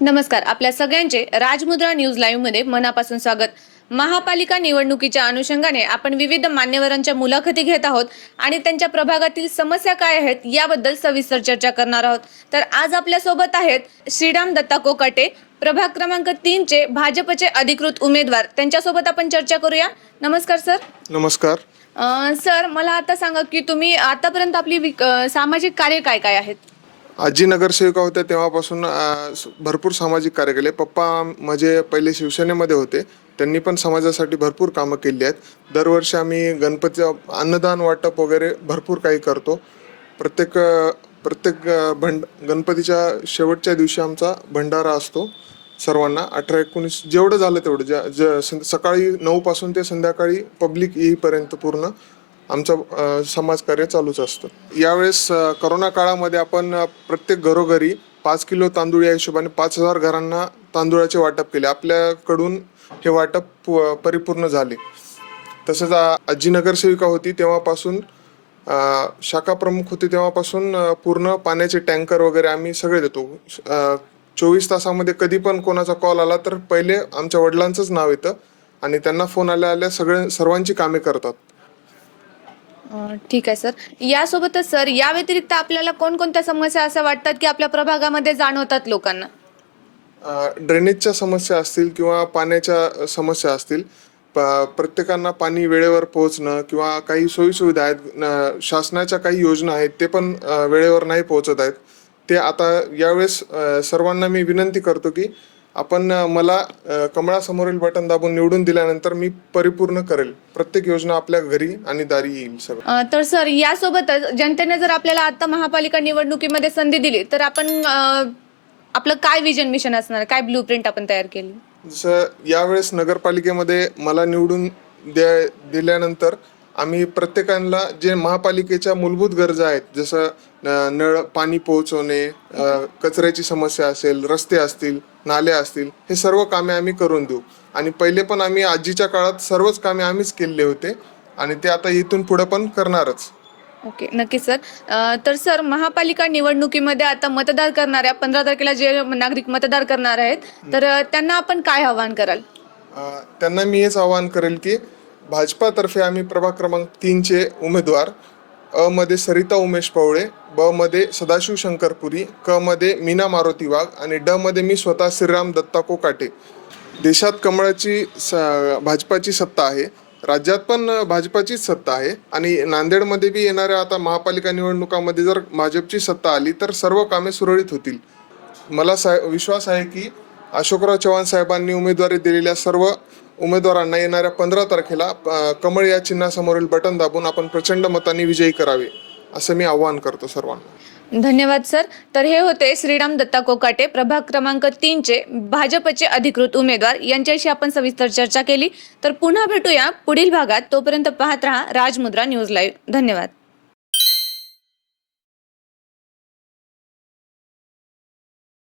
नमस्कार. आपल्या सगळ्यांचे राजमुद्रा न्यूज लाईव्ह मध्ये मनापासून स्वागत. महापालिका निवडणुकीच्या अनुषंगाने आपण विविध मान्यवरांच्या मुलाखती घेत आहोत आणि त्यांच्या प्रभागातील समस्या काय आहेत याबद्दल सविस्तर चर्चा करणार आहोत. तर आज आपल्या सोबत आहेत श्रीराम दत्ता कोकाटे, प्रभाग क्रमांक 3 चे भाजपचे अधिकृत उमेदवार. त्यांच्यासोबत आपण चर्चा करूया. नमस्कार सर. नमस्कार. सर, मला आता सांगा की तुम्ही आतापर्यंत आपली सामाजिक कार्य काय काय आहेत? आजी नगरसेविका होत्या तेव्हापासून भरपूर सामाजिक कार्य केले. पप्पा माझे पहिले शिवसेनेमध्ये होते, त्यांनी पण समाजासाठी भरपूर कामं केली आहेत. दरवर्षी आम्ही गणपतीचं अन्नदान वाटप वगैरे भरपूर काही करतो. प्रत्येक प्रत्येक गणपतीच्या शेवटच्या दिवशी आमचा भंडारा असतो. सर्वांना 18-19 जेवढं झालं तेवढं, सकाळी 9 पासून ते संध्याकाळी पब्लिक येईपर्यंत पूर्ण आमचं समाजकार्य चालूच असतं. यावेळेस करोना काळामध्ये आपण प्रत्येक घरोघरी 5 किलो तांदूळ या हिशोबाने 5,000 घरांना तांदूळाचे वाटप केले. आपल्याकडून हे वाटप परिपूर्ण झाले. तसंच आजी नगरसेविका होती तेव्हापासून, शाखा प्रमुख होती तेव्हापासून पूर्ण पाण्याचे टँकर वगैरे आम्ही सगळे देतो. 24 तासामध्ये कधी पण कोणाचा कॉल आला तर पहिले आमच्या वडिलांचंच नाव येतं आणि त्यांना फोन आल्या सर्वांची कामे करतात. ठीक आहे सर. यासोबतच सर, या व्यतिरिक्त आपल्याला कोणकोणत्या समस्या असं वाटतात की आपल्या प्रभागामध्ये जाणवतात लोकांना? ड्रेनेजच्या समस्या असतील किंवा पाण्याच्या समस्या असतील. प्रत्येकांना पाणी वेळेवर पोहोचणं किंवा काही सोयीसुविधा आहेत, शासनाच्या काही योजना आहेत ते पण वेळेवर नाही पोहोचत आहेत. ते आता यावेळेस सर्वांना मी विनंती करतो की आपण मला कमळासमोरील बटन दाबून निवडून दिल्यानंतर मी परिपूर्ण करेल. प्रत्येक योजना आपल्या घरी आणि दारी येईल सगळं. तर सर, यासोबतच जनतेने जर आपल्याला आता महापालिका निवडणुकीमध्ये संधी दिली तर आपण आपलं काय विजन मिशन असणार, काय ब्लूप्रिंट आपण तयार केली? जसं यावेळेस नगरपालिकेमध्ये मला निवडून दिल्यानंतर आम्ही प्रत्येकाला जे महापालिकेच्या मूलभूत गरजा आहेत, जसं नळ पाणी पोहोचवणे, कचऱ्याची समस्या असेल, रस्ते असतील, नाले असतील, हे सर्व कामे आम्ही करून देऊ. आणि पहिले पण आम्ही आजीच्या काळात सर्वच कामे आम्हीच केले होते आणि ते आता इथून पुढे पण करणारच. ओके, नक्की सर. तर सर, महापालिका निवडणुकीमध्ये आता मतदार करणाऱ्या 15 तारखेला जे नागरिक मतदार करणार आहेत, तर त्यांना आपण काय आवाहन कराल? त्यांना मी हेच आवाहन करेल की भाजपातर्फे आम्ही प्रभाग क्रमांक 3 चे उमेदवार, अ मध्ये सरिता उमेश पवळे, ब मध्ये सदाशिव शंकरपुरी, क मध्ये मीना मारुती वाघ आणि ड मध्ये मी स्वतः श्रीराम दत्ता कोकाटे. देशात कमळाची भाजपाची सत्ता आहे, राज्यात पण भाजपाचीच सत्ता आहे आणि नांदेडमध्ये बी येणाऱ्या आता महापालिका निवडणुकामध्ये जर भाजपची सत्ता आली तर सर्व कामे सुरळीत होतील. मला विश्वास आहे की अशोकराव चव्हाण साहेबांनी उमेदवारी दिलेल्या सर्व उमेदवारांना येणाऱ्या 15 तारखेला कमळ या चिन्हासमोरील बटन दाबून आपण प्रचंड मतांनी विजयी करावे, असं मी आवाहन करतो सर्वांना. धन्यवाद सर. तर हे होते श्रीराम दत्ता कोकाटे, प्रभाग क्रमांक 3 चे भाजपचे अधिकृत उमेदवार. यांच्याशी आपण सविस्तर चर्चा केली. तर पुन्हा भेटूया पुढील भागात. तोपर्यंत पाहत रहा राजमुद्रा न्यूज लाईव्ह. धन्यवाद.